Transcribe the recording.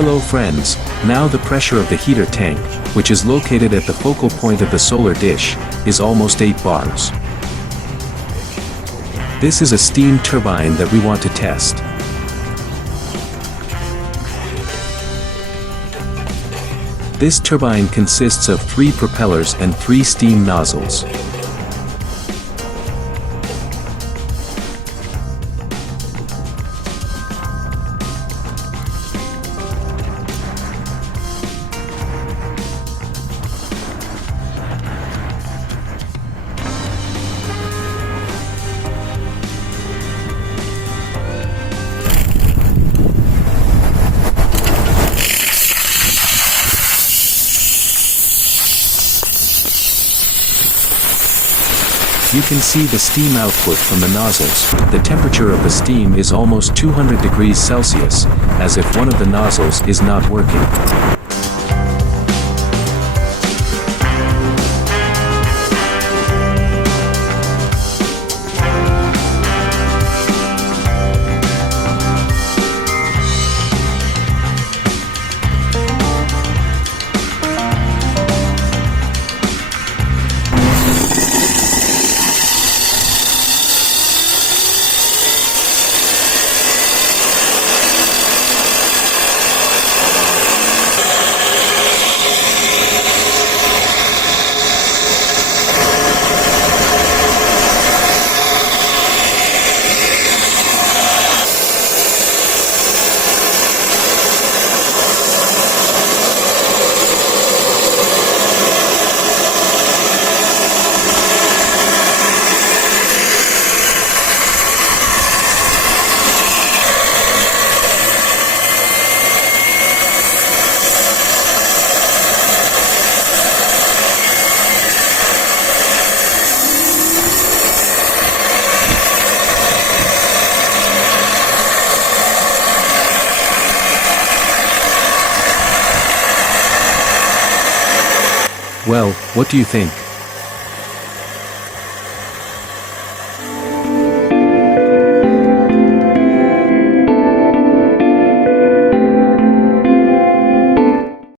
Hello friends, now the pressure of the heater tank, which is located at the focal point of the solar dish, is almost 8 bars. This is a steam turbine that we want to test. This turbine consists of 3 propellers and 3 steam nozzles. You can see the steam output from the nozzles. The temperature of the steam is almost 200 degrees Celsius, as if one of the nozzles is not working. Well, what do you think?